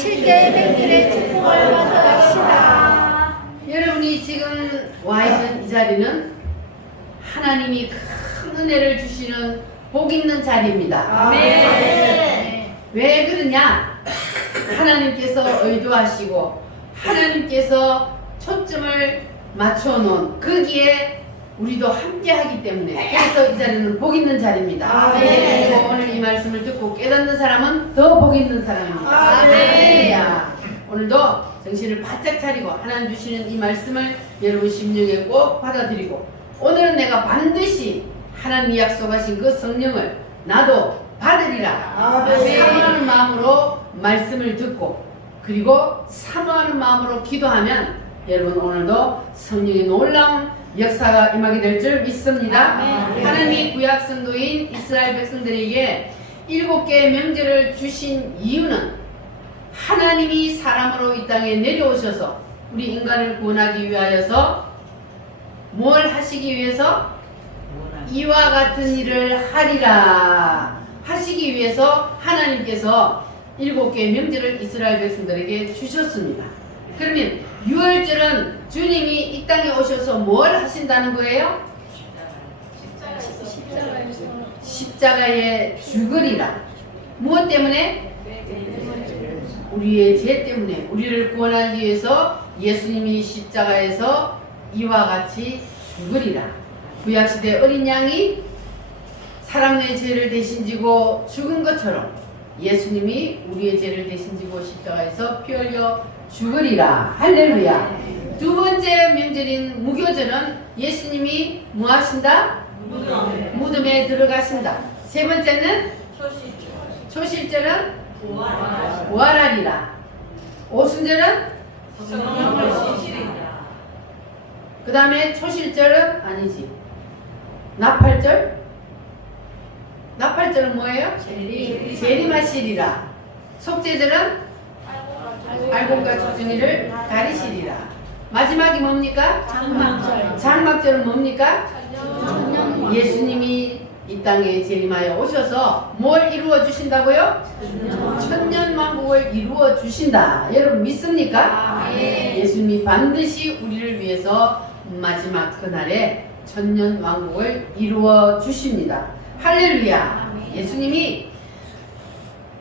7대 백일의 축복을 받으시다. 여러분이 지금 와 있는 이 자리는 하나님이 큰 은혜를 주시는 복 있는 자리입니다. 네. 왜 그러냐? 하나님께서 의도하시고 하나님께서 초점을 맞춰 놓은 거기에 우리도 함께 하기 때문에 그래서 이 자리는 복 있는 자리입니다. 네. 그리고 오늘 이 말씀을 듣고 깨닫는 사람은 더 복 있는 사람입니다. 네. 할렐루야. 오늘도 정신을 바짝 차리고 하나님 주시는 이 말씀을 여러분 심령에 꼭 받아들이고 오늘은 내가 반드시 하나님이 약속하신 그 성령을 나도 받으리라 사모하는 마음으로 말씀을 듣고 그리고 사모하는 마음으로 기도하면 여러분 오늘도 성령의 놀라운 역사가 임하게 될 줄 믿습니다. 하나님이 구약 성도인 이스라엘 백성들에게 7개의 명제를 주신 이유는 하나님이 사람으로 이 땅에 내려오셔서 우리 인간을 구원하기 위하여서 뭘 하시기 위해서? 이와 같은 일을 하리라 하시기 위해서 하나님께서 7개의 명제를 이스라엘 백성들에게 주셨습니다. 그러면 유월절은 주님이 이 땅에 오셔서 뭘 하신다는 거예요? 십자가에 죽으리라. 무엇 때문에? 우리의 죄 때문에 우리를 구원하기 위해서 예수님이 십자가에서 이와 같이 죽으리라. 구약시대 어린 양이 사람의 죄를 대신 지고 죽은 것처럼 예수님이 우리의 죄를 대신 지고 십자가에서 피 흘려 죽으리라. 할렐루야. 두 번째 명절인 무교절은 예수님이 뭐 하신다? 무덤에 들어가신다. 세 번째는 초실절은 부활하리라. 오순절은 그 다음에 초실절은 아니지. 나팔절? 나팔절은 뭐예요? 재림하시리라. 속죄절은 알곡과 죽순이를 가리시리라. 마지막이 뭡니까? 장막절. 장막절은 뭡니까? 천년왕. 예수님이 이 땅에 재림하여 오셔서 뭘 이루어 주신다고요? 천년왕국을 이루어 주신다. 여러분 믿습니까? 예수님이 반드시 우리를 위해서 마지막 그날에 천년왕국을 이루어 주십니다. 할렐루야. 예수님이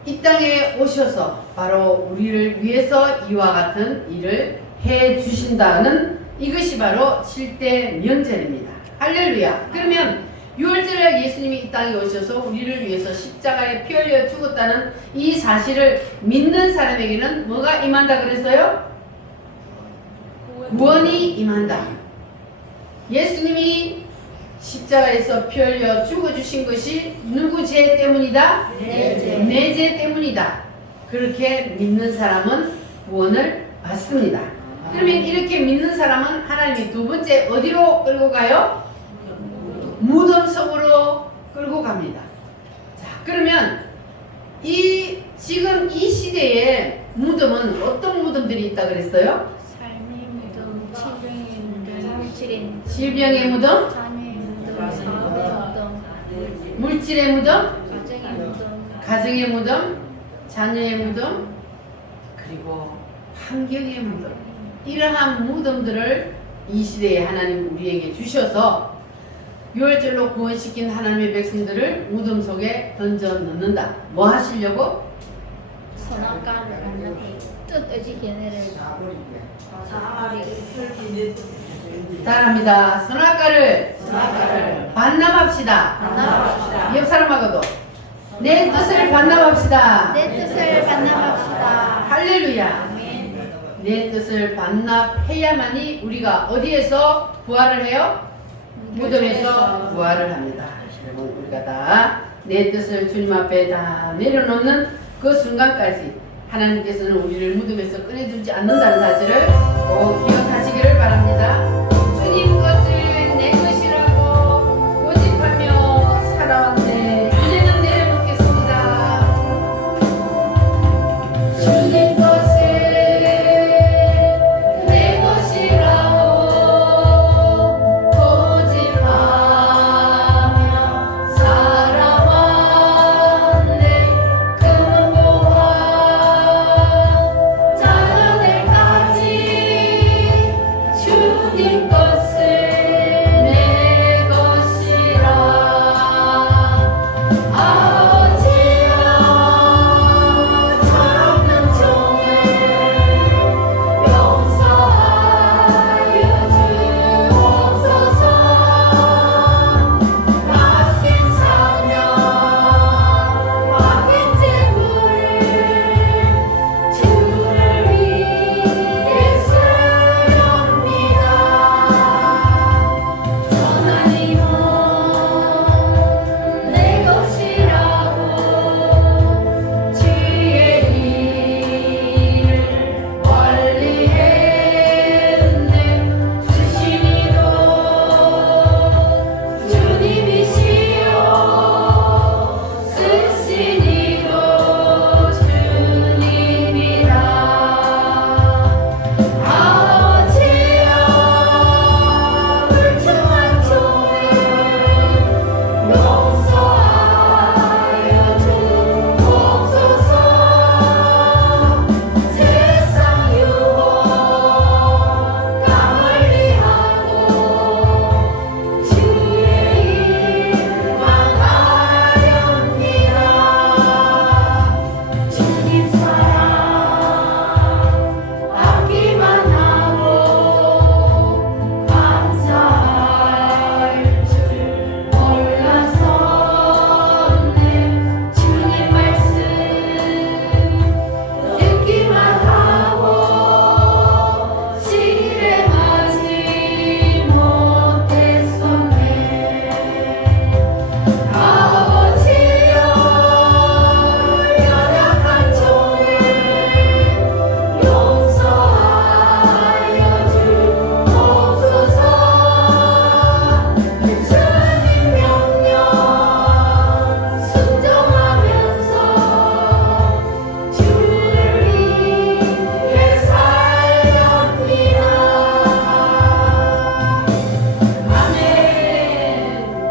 이 땅에 오셔서 바로 우리를 위해서 이와 같은 일을 해 주신다는 이것이 바로 7대 명절입니다. 할렐루야. 그러면 6월절에 예수님이 이 땅에 오셔서 우리를 위해서 십자가에 피 흘려 죽었다는 이 사실을 믿는 사람에게는 뭐가 임한다 그랬어요? 구원이 임한다. 예수님이 십자가에서 피 흘려 죽어주신 것이 누구 죄 때문이다? 내 죄 때문이다. 그렇게 믿는 사람은 구원을 받습니다. 그러면 이렇게 믿는 사람은 하나님이 두 번째 어디로 끌고 가요? 무덤 속으로 끌고 갑니다. 자, 그러면 지금 이 시대에 무덤은 어떤 무덤들이 있다 그랬어요? 삶의 무덤, 질병의 무덤, 물질의 무덤, 질병의 무덤, 자녀의 무덤, 사업의 무덤, 물질의 무덤, 가정의 무덤, 가정의 무덤, 자녀의 무덤, 그리고 환경의 무덤. 이러한 무덤들을 이 시대에 하나님 우리에게 주셔서 유월절로 구원시킨 하나님의 백성들을 무덤 속에 던져 넣는다. 뭐 하시려고? 선악과를 하는 뜻의지 견해를 잘합니다. 선악과를 반납합시다. 반납합시다. 옆 사람하고도 내 뜻을 반납합시다. 내 뜻을 반납합시다. 할렐루야. 내 뜻을 반납해야만이 우리가 어디에서 부활을 해요? 무덤에서 부활을 합니다. 여러분 우리가 다 내 뜻을 주님 앞에 다 내려놓는 그 순간까지 하나님께서는 우리를 무덤에서 꺼내주지 않는다는 사실을 꼭 기억하시기를 바랍니다. 주님 것을 내 것이라고 고집하며 살아왔네. 이제는 내려놓겠습니다. 주님 것을 내 것이라고 고집하며 살아왔네. 금보와 주님 것을 내 것이라 아버지여 철없는 종을 용서하여 주옵소서 맡긴 사명 맡긴 재물을 주를 위해 쓰렵니다. 전하니요 내 것이라고 주의 일을 멀리했네. 주시니도 주님이시여 쓰시니도 주님이라 아버지여 불충한 종을 용서하여 주옵소서 세상 유혹 가멀리하고 주의 일만 하렵니다. 주님 사랑 받기만 하고 감사할 줄 몰랐었네. 주님 말씀 듣기만 하고 실행하지 못했었네. 아버지여 연약한 종을 용서하여 주옵소서 주님 명령 순종하면서 주를 위해 살렵니다. 아멘.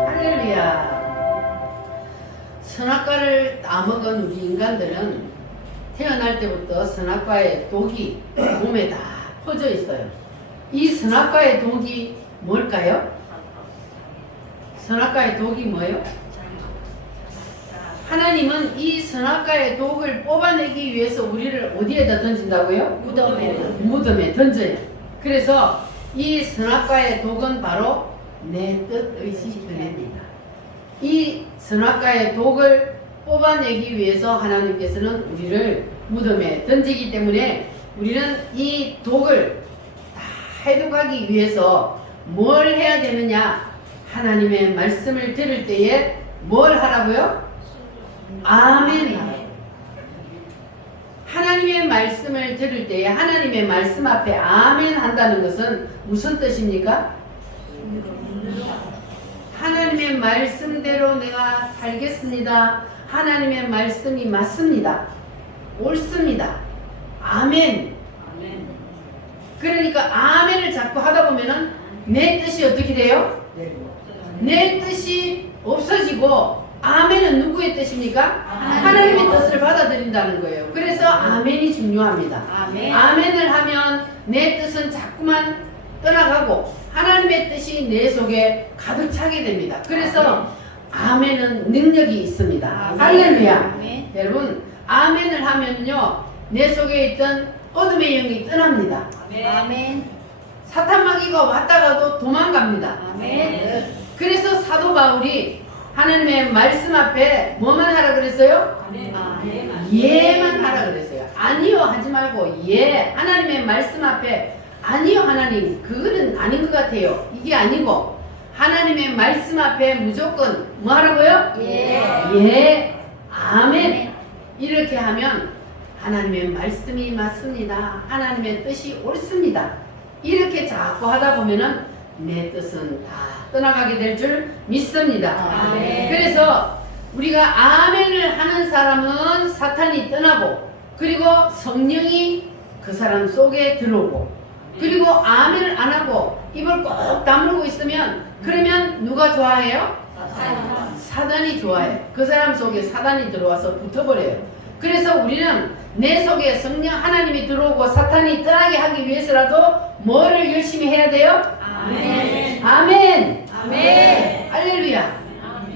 할렐루야. 선악과를 따먹은 우리 인간들은 태어날 때부터 선악과의 독이 몸에 다 퍼져 있어요. 이 선악과의 독이 뭘까요? 선악과의 독이 뭐예요? 하나님은 이 선악과의 독을 뽑아내기 위해서 우리를 어디에다 던진다고요? 무덤에 던져요. 그래서 이 선악과의 독은 바로 내 뜻의지 은혜입니다. 이 선악과의 독을 뽑아내기 위해서 하나님께서는 우리를 무덤에 던지기 때문에 우리는 이 독을 다 해독하기 위해서 뭘 해야 되느냐? 하나님의 말씀을 들을 때에 뭘 하라고요? 아멘 하라고. 하나님의 말씀을 들을 때에 하나님의 말씀 앞에 아멘 한다는 것은 무슨 뜻입니까? 하나님의 말씀대로 내가 살겠습니다. 하나님의 말씀이 맞습니다. 옳습니다. 아멘. 그러니까 아멘을 자꾸 하다 보면은 내 뜻이 어떻게 돼요? 내 뜻이 없어지고 아멘은 누구의 뜻입니까? 하나님의 뜻을 받아들인다는 거예요. 그래서 아멘이 중요합니다. 아멘을 하면 내 뜻은 자꾸만 떠나가고 하나님의 뜻이 내 속에 가득 차게 됩니다. 그래서 아멘은 능력이 있습니다. 할렐루야. 여러분 아멘을 하면요 내 속에 있던 어둠의 영이 떠납니다. 사탄 마귀가 왔다가도 도망갑니다. 그래서 사도 바울이 하나님의 말씀 앞에 뭐만 하라 그랬어요? 예만 하라 그랬어요. 아니요 하지 말고 예. 하나님의 말씀 앞에 아니요 하나님 그거는 아닌 것 같아요. 이게 아니고 하나님의 말씀 앞에 무조건 뭐 하라고요? 예. 아멘. 이렇게 하면 하나님의 말씀이 맞습니다. 하나님의 뜻이 옳습니다. 이렇게 자꾸 하다 보면은 내 뜻은 다 떠나가게 될 줄 믿습니다. 그래서 우리가 아멘을 하는 사람은 사탄이 떠나고 그리고 성령이 그 사람 속에 들어오고 그리고 아멘을 안 하고 입을 꼭 다물고 있으면 그러면 누가 좋아해요? 사단이 좋아해요. 그 사람 속에 사단이 들어와서 붙어버려요. 그래서 우리는 내 속에 성령 하나님이 들어오고 사탄이 떠나게 하기 위해서라도 뭐를 열심히 해야 돼요? 아멘. 아멘. 아멘. 할렐루야.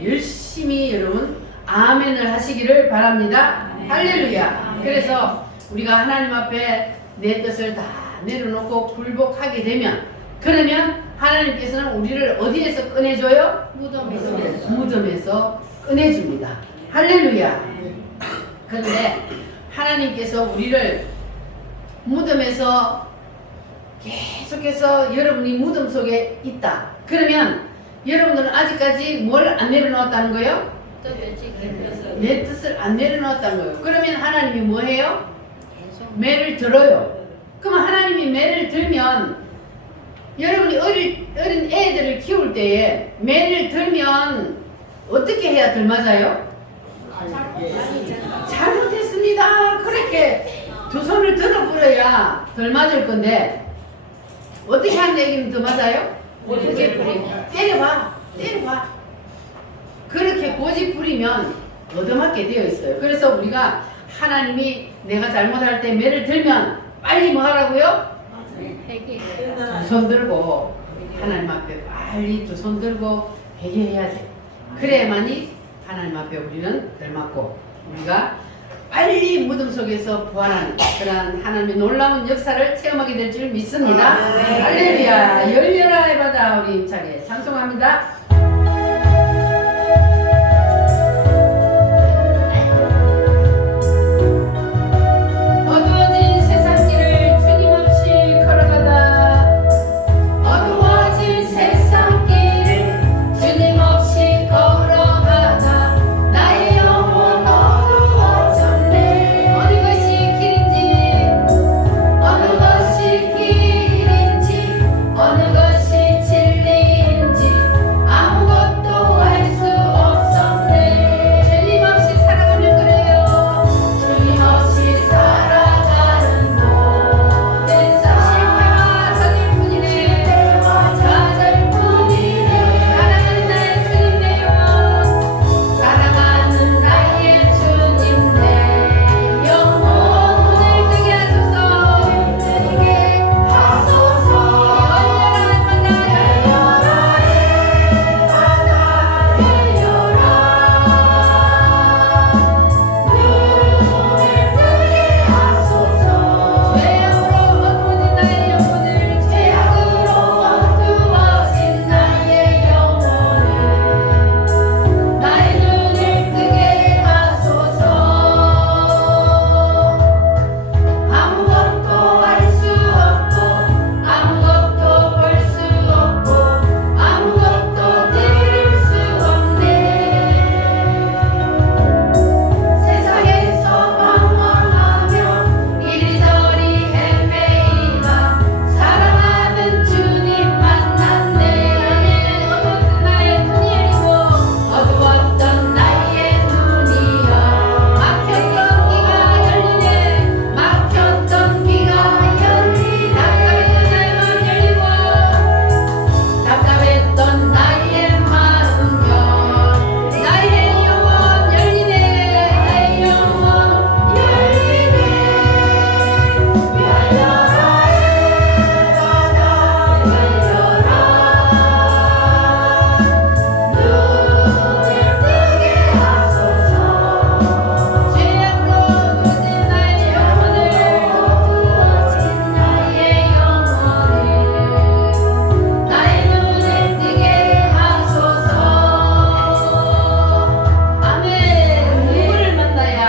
열심히 여러분 아멘을 하시기를 바랍니다. 할렐루야. 그래서 우리가 하나님 앞에 내 뜻을 다 내려놓고 굴복하게 되면, 그러면 하나님께서는 우리를 어디에서 꺼내줘요? 무덤에서 꺼내줍니다. 할렐루야. 그런데 하나님께서 우리를 무덤에서 계속해서 여러분이 무덤 속에 있다. 그러면 여러분들은 아직까지 뭘 안 내려놓았다는 거예요? 내 뜻을 안 내려놓았다는 거예요. 그러면 하나님이 뭐 해요? 매를 들어요. 그럼 하나님이 매를 들면, 여러분이 어린 애들을 키울 때에 매를 들면 어떻게 해야 덜 맞아요? 잘못했습니다. 그렇게 두 손을 들어버려야 덜 맞을 건데, 어떻게 하는 얘기는 더 맞아요? 때려봐. 그렇게 고집 부리면 얻어맞게 되어 있어요. 그래서 우리가 하나님이 내가 잘못할 때 매를 들면 빨리 뭐 하라고요? 두 손 들고 하나님 앞에 빨리 두 손 들고 회개해야 돼. 그래야만이 하나님 앞에 우리는 덜 맞고 우리가 빨리 무덤 속에서 부활하는 그러한 하나님의 놀라운 역사를 체험하게 될 줄 믿습니다. 할렐루야. 열려라의 바다 우리 힘차게 찬송합니다. 어두워진 세상길을 주님 없이 걸어가다, 어두워진 세상길을 주님 없이 걸어가다 나의 영혼 어두워졌네. 어느 것이 길인지, 어느 것이 길인지, 어느 것이 진리인지 아무것도 알 수 없었네. 주님 없이 살아가면 그래요. 주님 없이 살아가는 모든 실패와 좌절뿐이네. 사랑하는 나의 주님 내 영혼, 사랑하는 나의 주님 내 영혼, 문을 뜨게 하소서. 열려라 죄악으로 어두워진 나의 영혼을, 나의 눈을 뜨게 하소서. 아무것도 알 수 없고 아무것도 볼 수 없고 아무것도 들을 수 없네. 세상에서 방황하며 이리저리 헤매이다 사랑하는 주님 만났네. 어두웠던 나의 눈이 열리고 어두웠던 나의 눈이여, 막혔던 귀가 열리네. 막혔던 귀가 열리네. 답답했던 나의 마음여, 나의 영혼 열리네. 나의 영혼 열리네. 열려라 바다 열려라. 눈을 뜨게 하소서. 죄악으로 어두워진 나의 영혼을, 어두워진 나의 영혼을, 나의 눈을 뜨게 하소서. 아멘. 누구를 만나야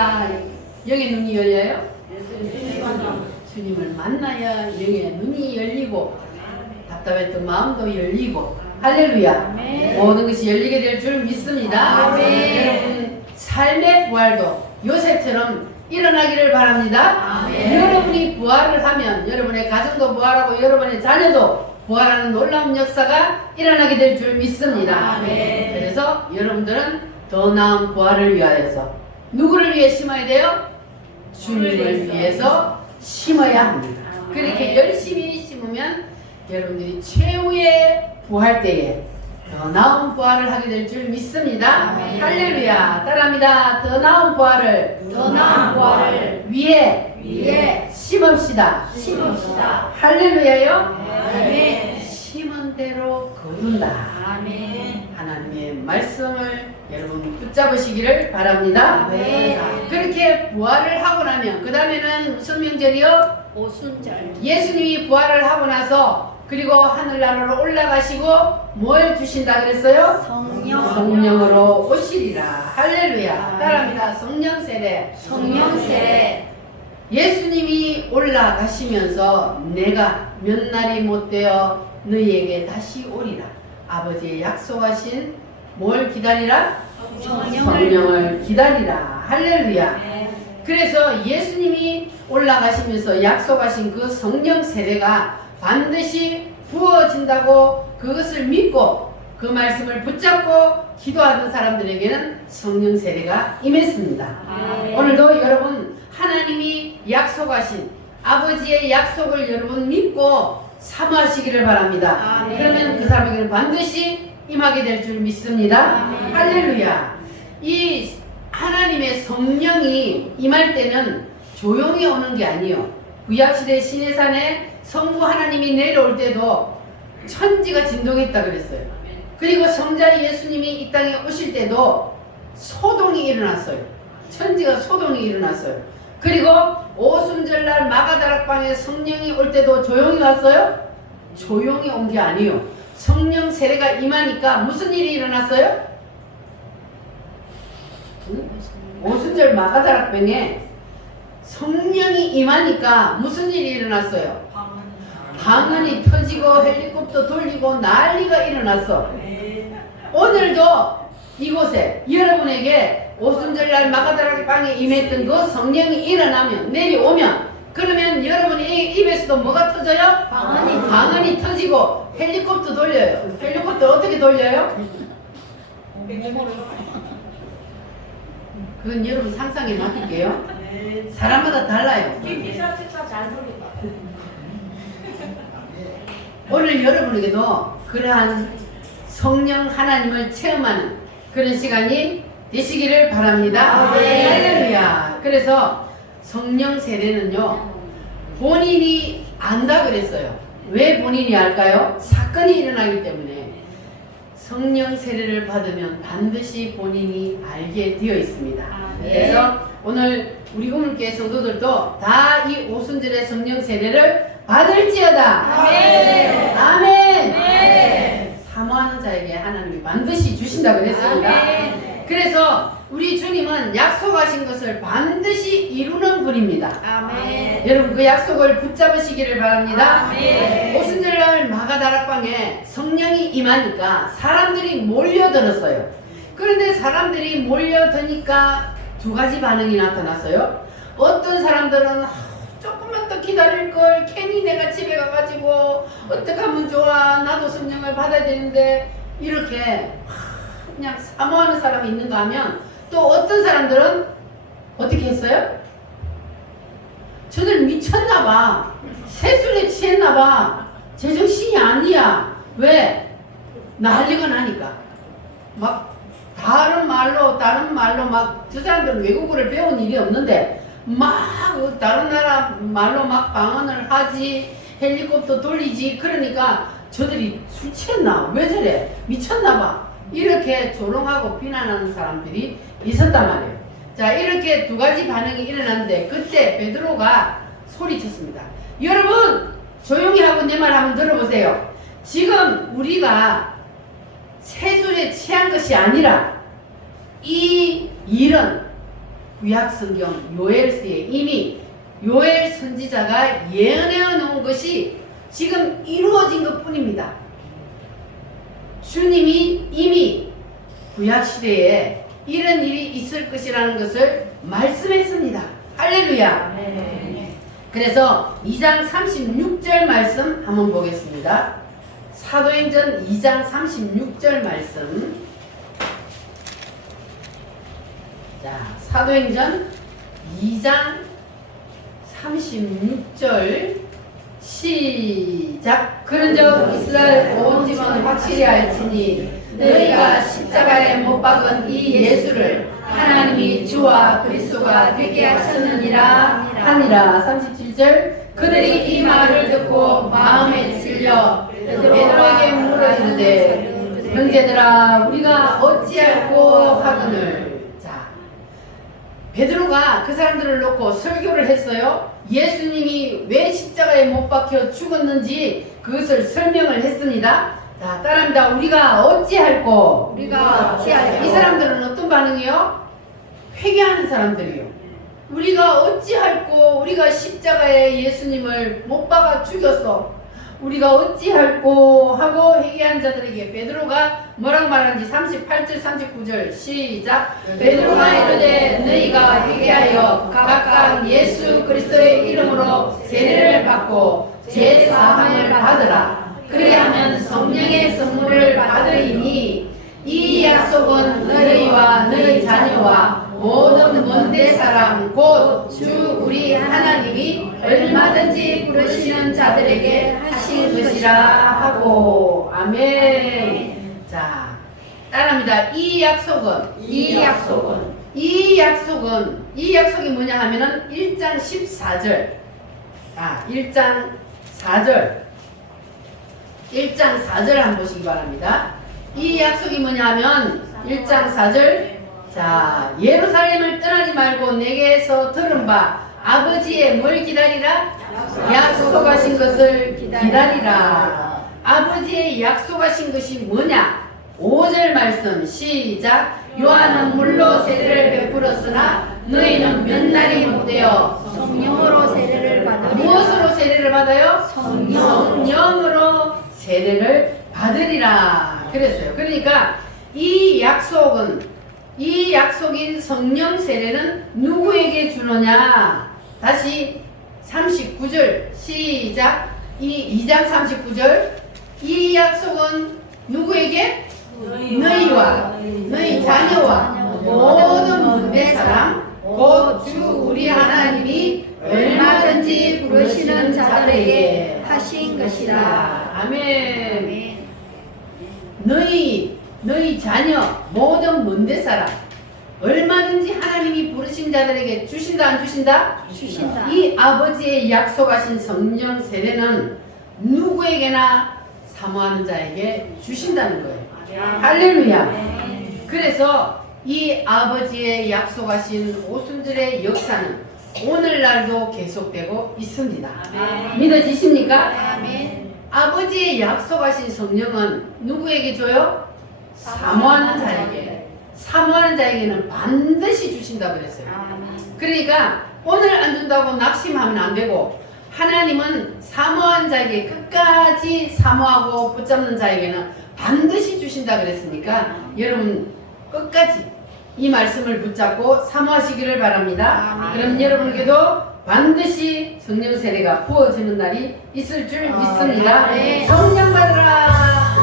영의 눈이 열려요? 주님을 만나야 영의 눈이 열리고 답답했던 마음도 열리고. 할렐루야. 모든 것이 열리게 될 줄 믿습니다. 아멘. 여러분 삶의 부활도 요셉처럼 일어나기를 바랍니다. 아멘. 여러분이 부활을 하면 여러분의 가정도 부활하고 여러분의 자녀도 부활하는 놀라운 역사가 일어나게 될 줄 믿습니다. 아멘. 그래서 여러분들은 더 나은 부활을 위하여서 누구를 위해 심어야 돼요? 주님을 위해서 심어야 합니다. 그렇게 열심히 심으면 여러분들이 최후의 부활 때에 더 나은 부활을 하게 될 줄 믿습니다. 아멘. 할렐루야. 따라합니다. 더 나은 부활을 더 나은 부활을 위에 심읍시다. 심읍시다. 할렐루야요. 아멘. 심은 대로 믿습니다. 아멘. 하나님의 말씀을 여러분 붙잡으시기를 바랍니다. 아멘. 자, 그렇게 부활을 하고 나면 그 다음에는 무슨 명절이요? 오순절. 예수님이 부활을 하고 나서 그리고 하늘나라로 올라가시고 뭘 주신다 그랬어요? 성령. 성령으로 오시리라. 할렐루야. 따라합니다. 성령 세례. 성령 세례. 예수님이 올라가시면서 내가 몇 날이 못 되어 너희에게 다시 오리라. 아버지의 약속하신 뭘 기다리라? 성령을 기다리라. 할렐루야. 그래서 예수님이 올라가시면서 약속하신 그 성령 세례가 반드시 부어진다고 그것을 믿고 그 말씀을 붙잡고 기도하는 사람들에게는 성령 세례가 임했습니다. 아멘. 오늘도 여러분 하나님이 약속하신 아버지의 약속을 여러분 믿고 사모하시기를 바랍니다. 아멘. 그러면 그 사람에게는 반드시 임하게 될 줄 믿습니다. 아멘. 할렐루야. 이 하나님의 성령이 임할 때는 조용히 오는 게 아니에요. 구약시대 시내산에 성부 하나님이 내려올 때도 천지가 진동했다 그랬어요. 그리고 성자 예수님이 이 땅에 오실 때도 소동이 일어났어요. 천지가 소동이 일어났어요. 그리고 오순절날 마가다락방에 성령이 올 때도 조용히 왔어요? 조용히 온 게 아니에요. 성령 세례가 임하니까 무슨 일이 일어났어요? 오순절 마가다락방에 성령이 임하니까 무슨 일이 일어났어요? 방언이 터지고 헬리콥터 돌리고 난리가 일어났어. 오늘도 이곳에 여러분에게 오순절날 마가다락방에 임했던 그 성령이 일어나면 내려오면 그러면 여러분의 입에서도 뭐가 터져요? 방언이 터지고 헬리콥터 돌려요. 헬리콥터 어떻게 돌려요? 그건 여러분 상상에 맡길게요. 사람마다 달라요. 오늘 여러분에게도 그러한 성령 하나님을 체험하는 그런 시간이 되시기를 바랍니다. 할렐루야. 그래서 성령 세례는요 본인이 안다 그랬어요. 왜 본인이 알까요? 사건이 일어나기 때문에. 성령 세례를 받으면 반드시 본인이 알게 되어 있습니다. 그래서 오늘 우리 우물교회 성도들도 다 이 오순절의 성령 세례를 받을지어다. 아멘. 아멘. 사모하는 자에게 하나님이 반드시 주신다고 그랬습니다. 아멘. 그래서 우리 주님은 약속하신 것을 반드시 이루는 분입니다. 아멘. 여러분 그 약속을 붙잡으시기를 바랍니다. 아멘. 오순절날 마가다락방에 성령이 임하니까 사람들이 몰려들었어요. 그런데 사람들이 몰려드니까 두 가지 반응이 나타났어요. 어떤 사람들은 조금만 더 기다릴 걸, 괜히 내가 집에 가가지고 어떻게 하면 좋아, 나도 성령을 받아야 되는데, 이렇게 그냥 사모하는 사람이 있는가 하면, 또 어떤 사람들은 어떻게 했어요? 저들 미쳤나봐, 세술에 취했나봐, 제정신이 아니야. 왜? 난리가 나니까 막 다른 말로 막, 저 사람들은 외국어를 배운 일이 없는데 막 다른 나라 말로 막 방언을 하지, 헬리콥터 돌리지. 그러니까 저들이 술 취했나? 왜 저래? 미쳤나봐. 이렇게 조롱하고 비난하는 사람들이 있었단 말이에요. 자, 이렇게 두 가지 반응이 일어났는데 그때 베드로가 소리쳤습니다. 여러분 조용히 하고 내 말 한번 들어보세요. 지금 우리가 세술에 취한 것이 아니라 이 일은 구약성경 요엘서에 이미 요엘 선지자가 예언해 놓은 것이 지금 이루어진 것 뿐입니다. 주님이 이미 구약시대에 이런 일이 있을 것이라는 것을 말씀했습니다. 할렐루야. 그래서 2장 36절 말씀 한번 보겠습니다. 사도행전 2장 36절 말씀. 자, 사도행전 2장 36절 시작. 그런즉 이스라엘 온 집은 확실히 알지니 너희가 십자가에 못 박은 이 예수를 하나님이 주와 그리스도가 되게 하셨느니라 하니라. 37절. 그들이 이 말을 듣고 마음에 찔려 베드로에게 물어주는 이르되 형제들아 우리가 어찌할꼬 하거늘. 자, 베드로가 그 사람들을 놓고 설교를 했어요. 예수님이 왜 십자가에 못 박혀 죽었는지 그것을 설명을 했습니다. 자, 따라합니다. 우리가 어찌할꼬. 우리가 어찌할꼬. 이 사람들은 어떤 반응이요? 회개하는 사람들이요. 우리가 어찌할꼬. 우리가 십자가에 예수님을 못 박아 죽였어. 우리가 어찌할꼬 하고 회개하는 자들에게 베드로가 뭐라고 말하는지 38절 39절 시작. 베드로가 이르되 너희가 회개하여 각각 예수 그리스도의 이름으로 세례를 받고 죄 사함을 받으라. 그리하면 성령의 선물을 받으리니 이 약속은 너희와 너희 자녀와 모든 먼데 사람 곧 주 우리 하나님이 얼마든지 부르시는 자들에게 하신 것이라 하고. 아멘. 자, 따라합니다. 이 약속이 뭐냐 하면은 1장 14절. 1장 4절 한번 보시기 바랍니다. 이 약속이 뭐냐 하면 1장 4절. 자, 예루살렘을 떠나지 말고 내게서 들은 바 아버지의 뭘 기다리라? 약속하신 것을 기다리라. 아버지의 약속하신 것이 뭐냐? 5절 말씀 시작. 요한은 물로 세례를 베풀었으나 너희는 몇 날이 못되어 성령으로 세례를 받으리라. 무엇으로 세례를 받아요? 성령으로 세례를 받으리라 그랬어요. 그러니까 이 약속인 성령 세례는 누구에게 주느냐? 다시 39절 시작. 2장 39절. 이 약속은 누구에게? 너희와 너희 자녀와 모든 문대 사람 곧 주 우리 하나님이 얼마든지 부르시는 자들에게 하신 것이라. 아멘. 너희 자녀 모든 먼데 사람 얼마든지 하나님이 부르신 자들에게 주신다 안 주신다? 주신다. 이 아버지의 약속하신 성령 세례는 누구에게나 사모하는 자에게 주신다는 거예요. 할렐루야. 그래서 이 아버지의 약속하신 오순절의 역사는 오늘날도 계속되고 있습니다. 믿어지십니까? 아멘. 아버지의 약속하신 성령은 누구에게 줘요? 사모하는 자에게. 사모하는 자에게는 반드시 주신다 그랬어요. 그러니까 오늘 안 준다고 낙심하면 안 되고, 하나님은 사모하는 자에게 끝까지 사모하고 붙잡는 자에게는 반드시 주신다 그랬으니까 여러분 끝까지 이 말씀을 붙잡고 사모하시기를 바랍니다. 그럼 여러분에게도 반드시 성령 세례가 부어지는 날이 있을 줄 믿습니다. 성령 받으라.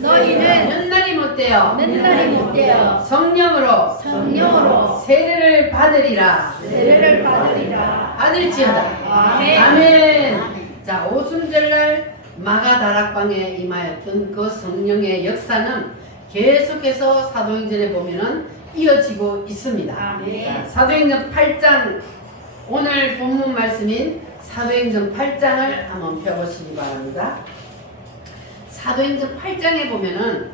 너희는 몇 날이 못되어 몇 날이 못되어 성령으로 성령으로 세례를 받으리라. 세례를 받으리라. 받을지어다. 아멘. 아멘. 자, 오순절날 마가다락방에 임하였던 그 성령의 역사는 계속해서 사도행전에 보면은 이어지고 있습니다. 아멘. 자, 사도행전 8장, 오늘 본문 말씀인 사도행전 8장을 한번 펴보시기 바랍니다. 사도행전 8장에 보면은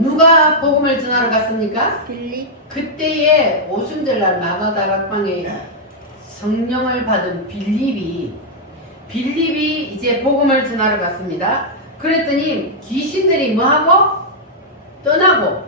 누가 복음을 전하러 갔습니까? 빌립 그때의 오순절날 마가다락방에 성령을 받은 빌립이 이제 복음을 전하러 갔습니다. 그랬더니 귀신들이 뭐하고? 떠나고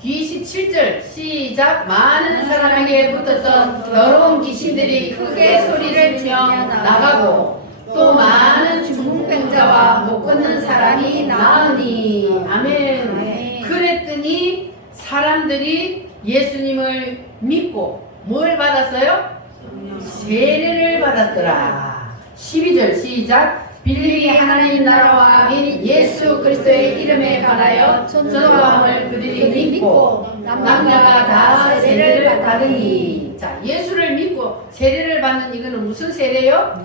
귀신 7절 시작. 많은 사람에게 붙었던 더러운 귀신들이 크게 소리를 치며 나가고 또 많은 중풍병자와 못 걷는 사람이 나으니. 아멘. 그랬더니 사람들이 예수님을 믿고 뭘 받았어요? 세례를 받았더라. 12절 시작. 빌립이 하나님 나라와 예수 그리스도의 이름에 관하여 전도함을 그들이 믿고 남자가 다 세례를 받으니. 자, 예수를 믿고 세례를 받는 이거는 무슨 세례요?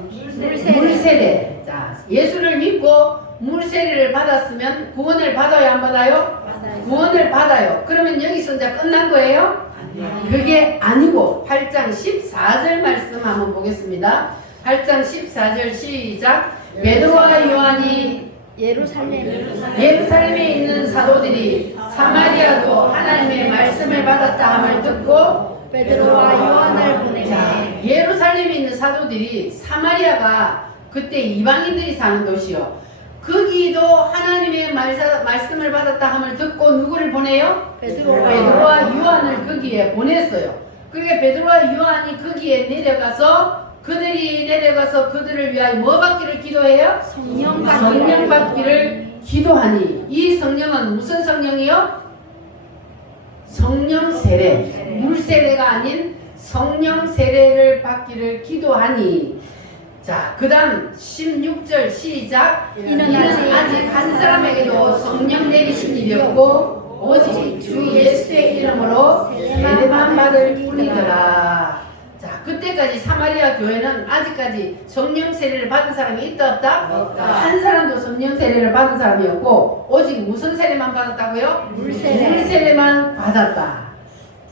물세례. 자, 예수를 믿고 물세례를 받았으면 구원을 받아요, 안 받아요? 받아요. 구원을 받아요. 그러면 여기서 이제 끝난 거예요? 그게 아니고 8장 14절 말씀 한번 보겠습니다. 8장 14절 시작. 베드로와 요한이 예루살렘에 있는 사도들이 사마리아도 하나님의 말씀을 받았다 함을 듣고 베드로와 요한을 보내매. 자, 예루살렘에 있는 사도들이 사마리아가 그때 이방인들이 사는 도시요. 거기도 하나님의 말씀을 받았다 함을 듣고 누구를 보내요? 베드로와 요한을 거기에 보냈어요. 그러니까 베드로와 요한이 거기에 그들을 위하여 뭐 받기를 기도해요? 성령 받기를 기도하니. 이 성령은 무슨 성령이요? 성령 세례. 물 세례가 아닌 성령 세례를 받기를 기도하니. 자, 그 다음 16절 시작. 이는 아직 한 사람에게도 성령 내리신 일이 없고 오직 주 예수의 이름으로 세례만 받을 뿐이더라. 자, 그때까지 사마리아 교회는 아직까지 성령 세례를 받은 사람이 있다 없다? 없다. 한 사람도 성령 세례를 받은 사람이 없고 오직 무슨 세례만 받았다고요? 물세례만 받았다.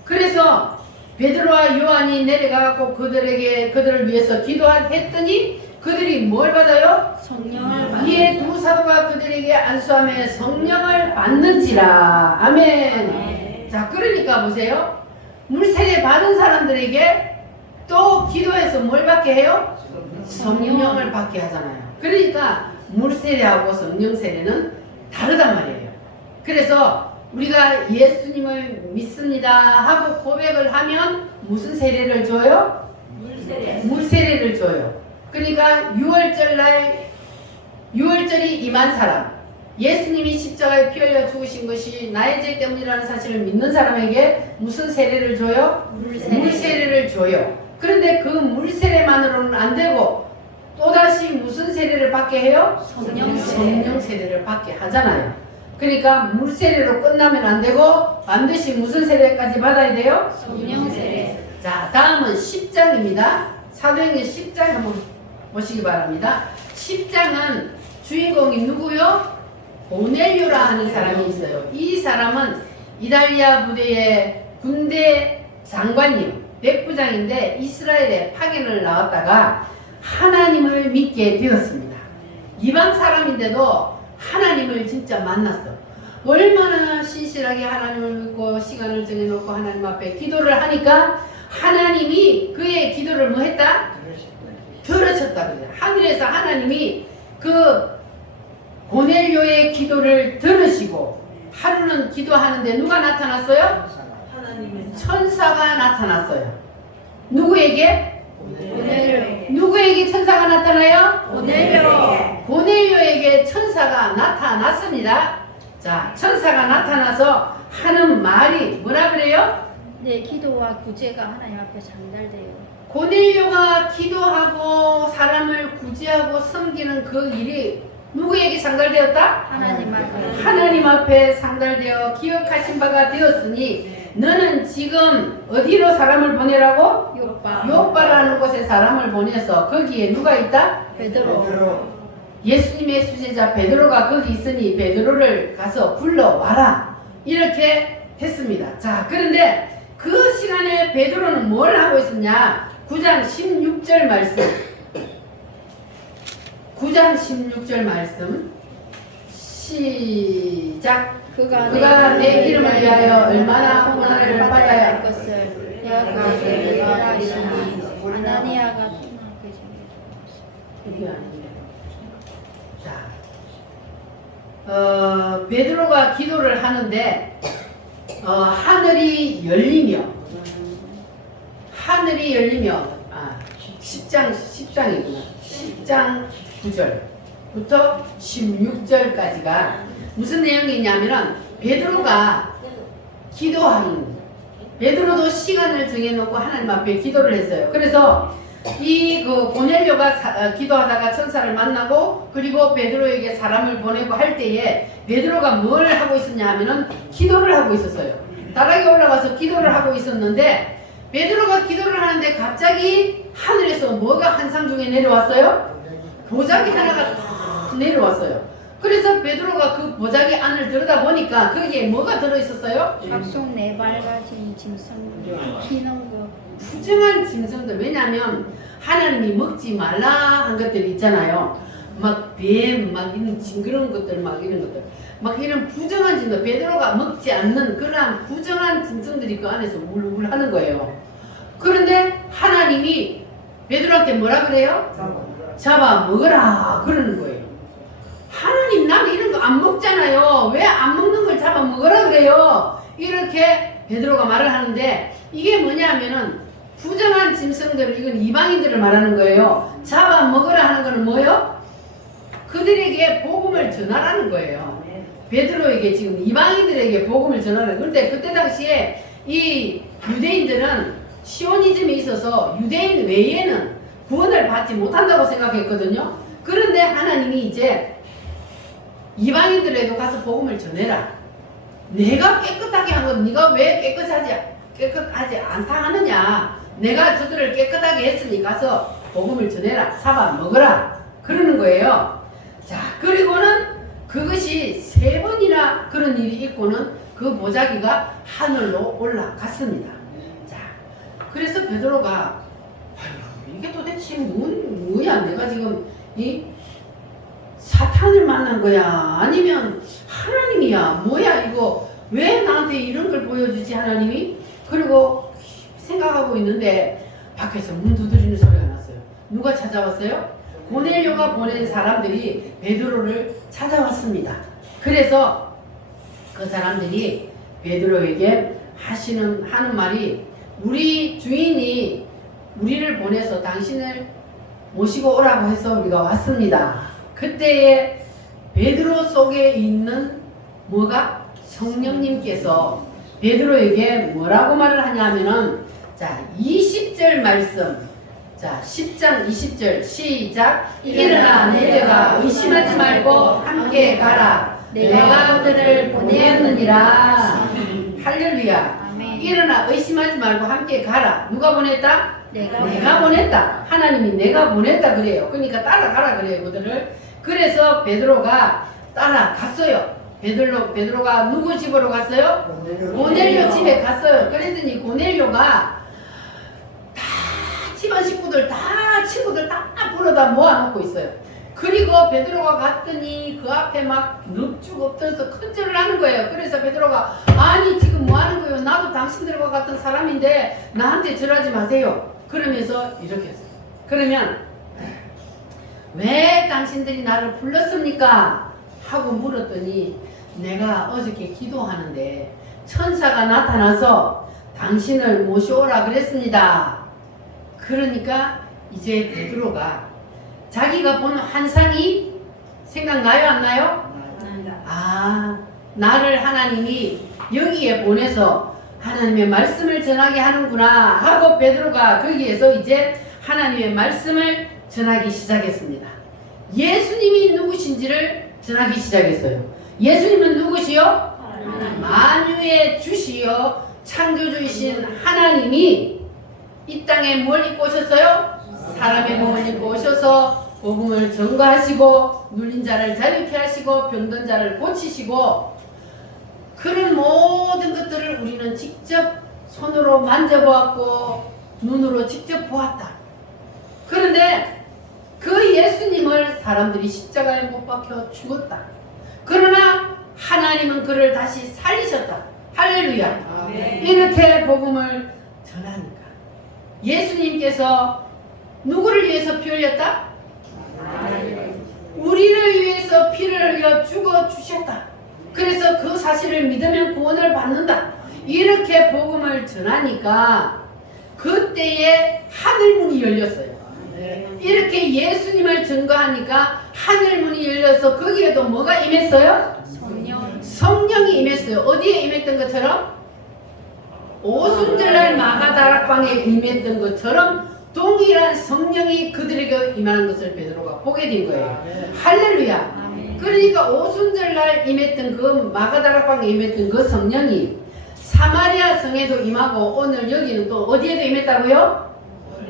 그래서 베드로와 요한이 내려가고 그들을 위해서 기도했더니 그들이 뭘 받아요? 성령을 받는. 이에 두 사도가 그들에게 안수하며 성령을 받는지라. 아멘. 자, 그러니까 보세요. 물세례 받은 사람들에게 또 기도해서 뭘 받게 해요? 성령을 받게 하잖아요. 그러니까 물세례하고 성령세례는 다르단 말이에요. 그래서 우리가 예수님을 믿습니다 하고 고백을 하면 무슨 세례를 줘요? 물세례를 줘요. 그러니까 6월절이 임한 사람, 예수님이 십자가에 피 흘려 죽으신 것이 나의 죄 때문이라는 사실을 믿는 사람에게 무슨 세례를 줘요? 물세례를 줘요. 그런데 그 물세례만으로는 안 되고 또다시 무슨 세례를 받게 해요? 성령 세례를 받게 하잖아요. 그러니까 물세례로 끝나면 안 되고 반드시 무슨 세례까지 받아야 돼요? 성령 세례. 자, 다음은 10장입니다. 사도행전 10장 한번 보시기 바랍니다. 10장은 주인공이 누구요? 고넬료라 하는 사람이 있어요. 이 사람은 이탈리아 부대의 군대 장관이요. 백부장인데 이스라엘에 파견을 나왔다가 하나님을 믿게 되었습니다. 이방 사람인데도 하나님을 진짜 만났어. 얼마나 신실하게 하나님을 믿고 시간을 정해놓고 하나님 앞에 기도를 하니까 하나님이 그의 기도를 뭐 했다? 들으셨다. 하늘에서 하나님이 그 고넬료의 기도를 들으시고 하루는 기도하는데 누가 나타났어요? 천사가 나타났어요. 누구에게? 누구에게 천사가 나타나요? 고넬료에게 천사가 나타났습니다. 자, 천사가 나타나서 하는 말이 뭐라 그래요? 네, 기도와 구제가 하나님 앞에 전달돼요. 고넬료가 기도하고 사람을 구제하고 섬기는 그 일이 누구에게 상달되었다? 하나님 앞에 하나님 앞에 상달되어 기억하신 바가 되었으니 너는 지금 어디로 사람을 보내라고? 요빠 요빠라는 곳에 사람을 보내서 거기에 누가 있다? 베드로 예수님의 수제자 베드로가 거기 있으니 베드로를 가서 불러와라 이렇게 했습니다. 자, 그런데 그 시간에 베드로는 뭘 하고 있었냐? 9장 16절 말씀 9장 16절 말씀 시작. 그가 내 기름을 위하여 얼마나 고난을 받아야 할 것을 여호와께 말하시니 아나니아가 이게 아닌데. 자, 베드로가 기도를 하는데 하늘이 열리며 10장이구나. 10장 9절부터 16절까지가 무슨 내용이 있냐면은 베드로가 기도하는 베드로도 시간을 정해놓고 하나님 앞에 기도를 했어요. 그래서 이 고넬료가 기도하다가 천사를 만나고 그리고 베드로에게 사람을 보내고 할 때에 베드로가 뭘 하고 있었냐 하면은 기도를 하고 있었어요. 다락에 올라가서 기도를 하고 있었는데 베드로가 기도를 하는데 갑자기 하늘에서 뭐가 한상 중에 내려왔어요? 보자기 하나가 탁 내려왔어요. 그래서 베드로가 그 보자기 안을 들여다보니까 거기에 뭐가 들어있었어요? 각종 네발 가진 짐승 기는 것 푸짐한 짐승들. 왜냐하면 하나님이 먹지 말라 한 것들이 있잖아요. 막 뱀, 막 이런 징그러운 것들, 막 이런 것들, 막 이런 부정한 짐승들, 베드로가 먹지 않는 그러한 부정한 짐승들이 그 안에서 울울 하는 거예요. 그런데 하나님이 베드로한테 뭐라 그래요? 잡아 먹어라 그러는 거예요. 하나님, 나는 이런 거 안 먹잖아요. 왜 안 먹는 걸 잡아 먹으라 그래요? 이렇게 베드로가 말을 하는데 이게 뭐냐면은 부정한 짐승들, 이건 이방인들을 말하는 거예요. 잡아 먹으라 하는 거는 뭐예요? 그들에게 복음을 전하라는 거예요. 베드로에게 지금 이방인들에게 복음을 전하라는 거예요. 그런데 그때 당시에 이 유대인들은 시오니즘이 있어서 유대인 외에는 구원을 받지 못한다고 생각했거든요. 그런데 하나님이 이제 이방인들에도 가서 복음을 전해라. 내가 깨끗하게 한 건 네가 왜 깨끗하지 않다 하느냐. 내가 저들을 깨끗하게 했으니 가서 복음을 전해라. 잡아 먹어라. 그러는 거예요. 자, 그리고는 그것이 3번이나 그런 일이 있고는 그 보자기가 하늘로 올라갔습니다. 자, 그래서 베드로가 아유, 이게 도대체 뭐야? 내가 지금 이 사탄을 만난 거야? 아니면 하나님이야? 뭐야 이거? 왜 나한테 이런 걸 보여주지 하나님이? 그리고 생각하고 있는데 밖에서 문 두드리는 소리가 났어요. 누가 찾아왔어요? 고넬료가 보낸 사람들이 베드로를 찾아왔습니다. 그래서 그 사람들이 베드로에게 하는 말이 우리 주인이 우리를 보내서 당신을 모시고 오라고 해서 우리가 왔습니다. 그때에 베드로 속에 있는 뭐가? 성령님께서 베드로에게 뭐라고 말을 하냐면은 자 20절 말씀 자 10장 20절 시작. 일어나 너희가 의심하지 말고 함께 가라. 내가 그들을 보내었느니라. 할렐루야. 아멘. 일어나 의심하지 말고 함께 가라. 누가 보냈다? 내가 보냈다. 하나님이 내가 보냈다 그래요. 그러니까 따라가라 그래요 그들을. 그래서 베드로가 따라갔어요. 베드로가 누구 집으로 갔어요? 고넬료 집에 갔어요. 그랬더니 고넬료가 다 집안 식구들 다 친구들 다 불러다 모아놓고 있어요. 그리고 베드로가 갔더니 그 앞에 막 넙죽 엎드려서 큰절을 하는 거예요. 그래서 베드로가 아니 지금 뭐 하는 거예요? 나도 당신들과 같은 사람인데 나한테 절하지 마세요. 그러면서 이렇게 했어요. 그러면 왜 당신들이 나를 불렀습니까? 하고 물었더니 내가 어저께 기도하는데 천사가 나타나서 당신을 모셔오라 그랬습니다. 그러니까 이제 베드로가 자기가 본 환상이 생각나요 안 나요? 아, 나를 하나님이 여기에 보내서 하나님의 말씀을 전하게 하는구나 하고 베드로가 거기에서 이제 하나님의 말씀을 전하기 시작했습니다. 예수님이 누구신지를 전하기 시작했어요. 예수님은 누구시요? 만유의 주시요 창조주이신 하나님이 이 땅에 뭘 입고 오셨어요? 사람의 몸을 입고 오셔서 복음을 전가하시고 눌린 자를 자유케 하시고 병든 자를 고치시고 그런 모든 것들을 우리는 직접 손으로 만져보았고 눈으로 직접 보았다. 그런데 그 예수님을 사람들이 십자가에 못 박혀 죽었다. 그러나 하나님은 그를 다시 살리셨다. 할렐루야. 네. 이렇게 복음을 전하니까 예수님께서 누구를 위해서 피 흘렸다? 우리를 위해서 피를 흘려 죽어 주셨다. 그래서 그 사실을 믿으면 구원을 받는다. 이렇게 복음을 전하니까 그때에 하늘문이 열렸어요. 이렇게 예수님을 증거하니까 하늘문이 열려서 거기에도 뭐가 임했어요? 성령이 임했어요. 어디에 임했던 것처럼? 오순절날 마가다락방에 임했던 것처럼 동일한 성령이 그들에게 임하는 것을 베드로가 보게 된 거예요. 할렐루야. 그러니까 오순절날 임했던 그 마가다락방에 임했던 그 성령이 사마리아 성에도 임하고 오늘 여기는 또 어디에도 임했다고요?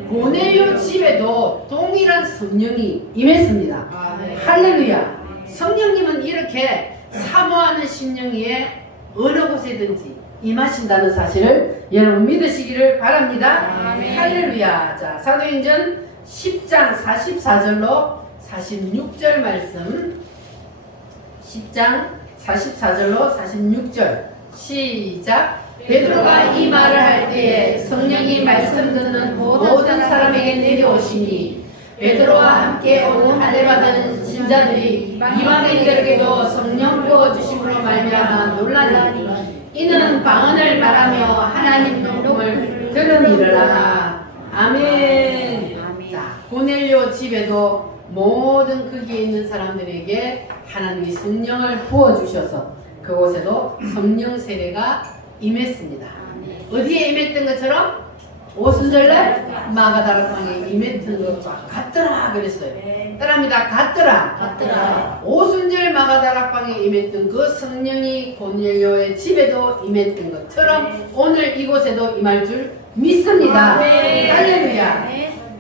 고넬료 집에도 동일한 성령이 임했습니다. 할렐루야. 성령님은 이렇게 사모하는 심령 위에 어느 곳에든지 임하신다는 사실을 여러분 믿으시기를 바랍니다. 할렐루야. 자, 사도행전 10장 44절로 46절 말씀 10장 44절로 46절 시작. 베드로가 이 말을 할 때에 성령이 말씀 듣는 모든 사람에게 내려오시니 베드로와 함께 온 할례받은 진자들이 이방인들에게도 성령 부어주심으로 말미암아 놀라니 이는 방언을 말하며 하나님 녹음을 들으니라. 아멘. 자, 고넬료 집에도 모든 거기에 있는 사람들에게 하나님이 성령을 부어주셔서 그곳에도 성령 세례가 임했습니다. 어디에 임했던 것처럼? 오순절날 마가다락방에 임했던 것과 같더라 그랬어요. 따라합니다. 같더라. 오순절 마가다락방에 임했던 그 성령이 고넬료의 집에도 임했던 것처럼 오늘 이곳에도 임할 줄 믿습니다. 할렐루야.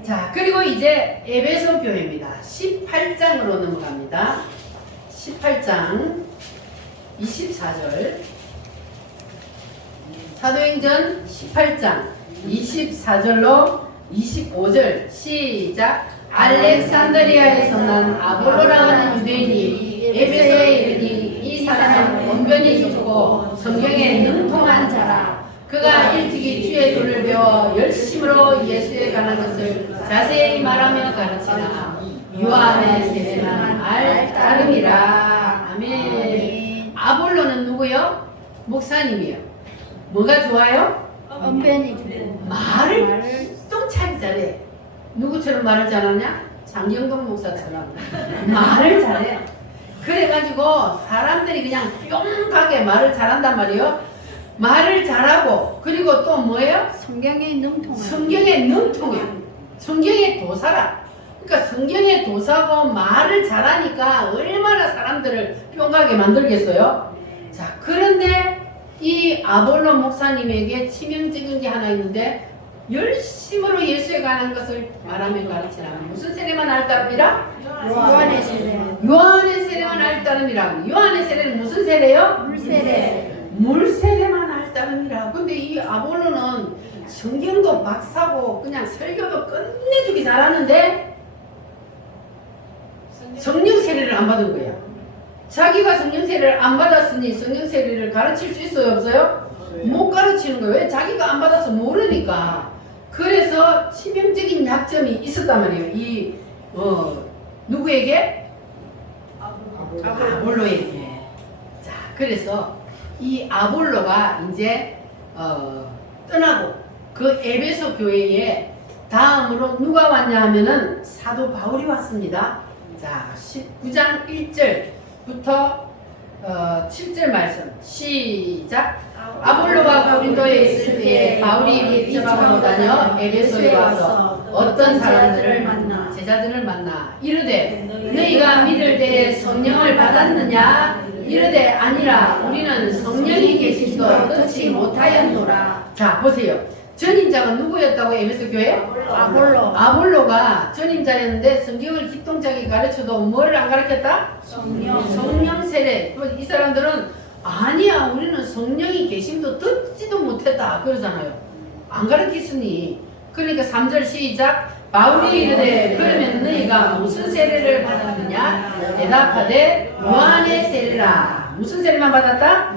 자, 그리고 이제 에베소 교회입니다. 18장으로 넘어갑니다. 18장 24절 사도행전 18장 24절로 25절 시작. 알렉산드리아에서 난 아볼로라는 유대인이 에베소에 이르니 이 사람은 언변이 좋고 성경에 능통한 자라. 그가 일찍이 주의 도를 배워 열심으로 예수에 관한 것을 자세히 말하며 가르치나 요한의 세례만 알 따름이라. 아멘. 아볼로는 누구요? 목사님이요. 뭐가 좋아요? 언변이 말을 똥차게 잘해. 누구처럼 말을 잘하냐? 장경동 목사처럼 말을 잘해. 그래가지고 사람들이 그냥 뿅 가게 말을 잘한단 말이에요. 말을 잘하고 그리고 또 뭐예요? 성경에 능통한 성경에 능통해. 성경의 도사라. 그러니까 성경의 도사고 말을 잘하니까 얼마나 사람들을 뿅 가게 만들겠어요? 자, 그런데 이 아볼로 목사님에게 치명적인 게 하나 있는데 열심으로 예수에 관한 것을 말하며 가르치라. 무슨 세례만 알 따름이라? 요한의 세례. 요한의 세례만 알 따름이라. 요한의 세례는 무슨 세례요? 물세례. 물세례만 알 따름이라. 근데 이 아볼로는 성경도 박사고 그냥 설교도 끝내주기 잘하는데 성령 세례를 안 받은 거야. 자기가 성령 세례를 안 받았으니 성령 세례를 가르칠 수 있어요, 없어요? 못 가르치는 거예요. 왜? 자기가 안 받아서 모르니까. 그래서 치명적인 약점이 있었단 말이에요. 이 누구에게? 아볼로에게. 자, 그래서 이 아볼로가 이제 떠나고 그 에베소 교회에 다음으로 누가 왔냐 하면은 사도 바울이 왔습니다. 자, 19장 1절부터 7절 말씀 시작. 아볼로가 고린도에 있을 때 바울이 이쪽으로 다녀 에베소에 와서 어떤 사람들을 만나 제자들을 만나 이르되 너희가 믿을 때에 성령을 받았느냐? 이르되 아니라 우리는 성령이 계시도 얻지 못하였노라. 자 보세요. 전임자가 누구였다고 에베소 교회? 아볼로가 전임자였는데 성경을 기똥차게 가르쳐도 뭐를 안 가르쳤다? 성령 세례. 이 사람들은 아니야 우리는 성령이 계심도 듣지도 못했다 그러잖아요. 안 가르쳤으니. 그러니까 3절 시작. 바울이 이르되 그러면 너희가 무슨 세례를 받았느냐? 대답하되 요한의 세례라. 무슨 세례만 받았다?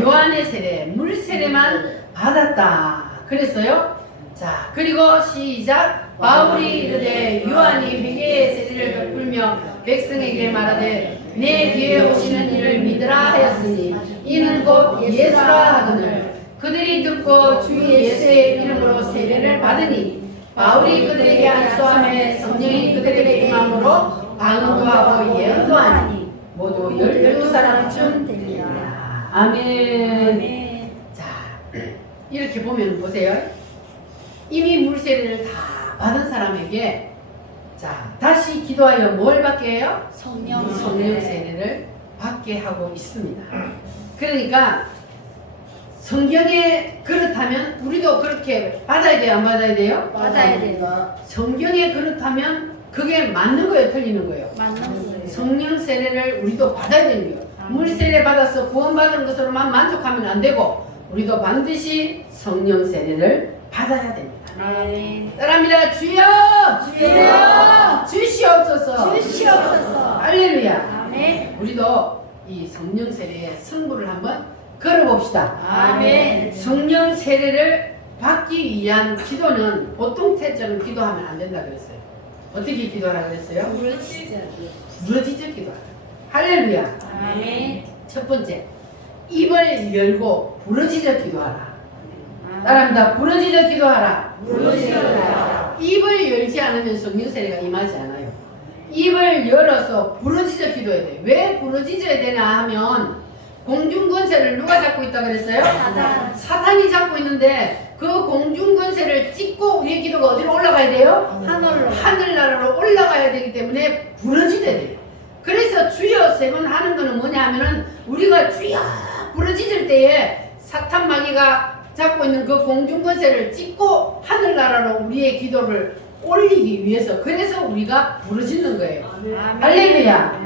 요한의 세례. 물 세례만 받았다 그랬어요. 자 그리고 시작. 바울이 이르되 요한이 회개의 세례를 베풀며 백성에게 말하되 내 뒤에 오시는 이를 믿으라 하였으니 이는 곧 예수라 하거늘 그들이 듣고 주 예수의 이름으로 세례를 받으니 바울이 그들에게 안수하며 성령이 그들에게 임함으로 방언도 하고 예언도 하니 모두 12사람쯤 되리라. 아멘. 자 이렇게 보면 보세요. 이미 물세례를 다 받은 사람에게 자 다시 기도하여 뭘 받게 해요? 성령 세례를 받게 하고 있습니다. 그러니까 성경에 그렇다면 우리도 그렇게 받아야 돼요? 안 받아야 돼요? 받아야 돼요. 성경에 그렇다면 그게 맞는 거예요? 틀리는 거예요? 맞는 거예요. 성령 세례를 우리도 받아야 되는 거예요. 물 세례 받아서 구원받은 것으로만 만족하면 안 되고 우리도 반드시 성령 세례를 받아야 됩니다. 아멘. 따라합니다. 주여! 주시옵소서! 할렐루야! 아멘. 우리도 이 성령 세례의 승부를 한번 걸어봅시다. 아멘. 성령 세례를 받기 위한 기도는 보통 때처럼 기도하면 안 된다 그랬어요. 어떻게 기도하라 그랬어요? 부러지죠 기도하라. 할렐루야. 아멘. 첫 번째, 입을 열고 부러지죠 기도하라. 따라합니다. 부러지죠 기도하라. 입을 열지 않으면 성령 세례가 임하지 않아요. 입을 열어서 부러지죠 기도해야 돼요. 왜 부러지져야 되나 하면 공중권세를 누가 잡고 있다 그랬어요? 사탄이 잡고 있는데 그 공중권세를 찍고 우리의 기도가 어디로 올라가야 돼요? 하늘나라로 올라가야 되기 때문에 부러지져야 돼요. 그래서 주여 세 번 하는 거는 뭐냐 하면은 우리가 주여 부러지질 때에 사탄 마귀가 잡고 있는 그 공중권세를 찍고 하늘나라로 우리의 기도를 올리기 위해서 그래서 우리가 부르짖는 거예요. 할렐루야.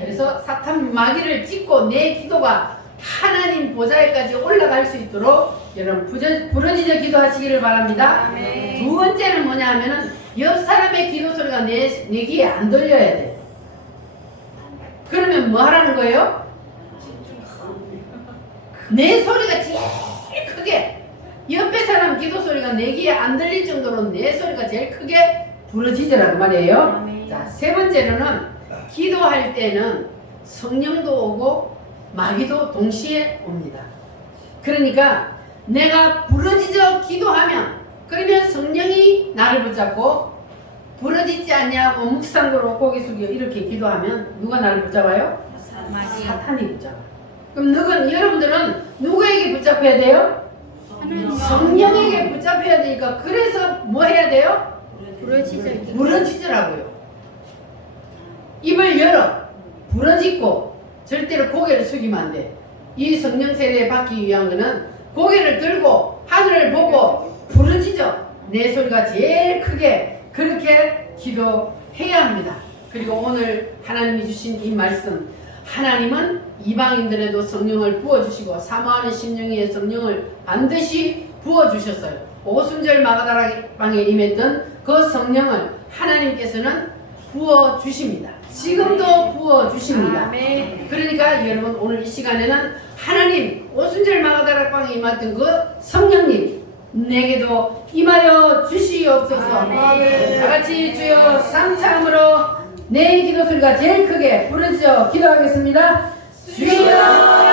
그래서 사탄 마귀를 찍고 내 기도가 하나님 보좌에까지 올라갈 수 있도록 여러분 부르짖어 기도하시기를 바랍니다. 아멘. 두 번째는 뭐냐 하면은 옆 사람의 기도 소리가 내 귀에 안 들려야 돼. 그러면 뭐 하라는 거예요? 내 소리가 제일 크게 옆에 사람 기도 소리가 내 귀에 안 들릴 정도로 내 소리가 제일 크게 부러지더라고 말이에요. 아멘. 자, 세 번째로는 기도할 때는 성령도 오고 마귀도 동시에 옵니다. 그러니까 내가 부러지져 기도하면 그러면 성령이 나를 붙잡고 부러지지 않냐고 묵상으로 고개 숙여 이렇게 기도하면 누가 나를 붙잡아요? 사탄이 붙잡아. 그럼 여러분들은 누구에게 붙잡혀야 돼요? 성령에게 붙잡혀야 되니까 그래서 뭐 해야 돼요? 부러지더라고요. 입을 열어 부러지고 절대로 고개를 숙이면 안 돼. 이 성령 세례 받기 위한 거는 고개를 들고 하늘을 보고 부러지죠. 내 소리가 제일 크게 그렇게 기도해야 합니다. 그리고 오늘 하나님이 주신 이 말씀 하나님은 이방인들에도 성령을 부어주시고 사모하는 심령에 성령을 반드시 부어주셨어요. 오순절 마가다라 방에 임했던 그 성령을 하나님께서는 부어주십니다. 지금도 부어주십니다. 아멘. 그러니까 여러분 오늘 이 시간에는 하나님 오순절 마가다라 방에 임했던 그 성령님 내게도 임하여 주시옵소서. 아멘. 다같이 주여 삼창으로 내 기도 소리가 제일 크게 부르짖어 기도하겠습니다. 주여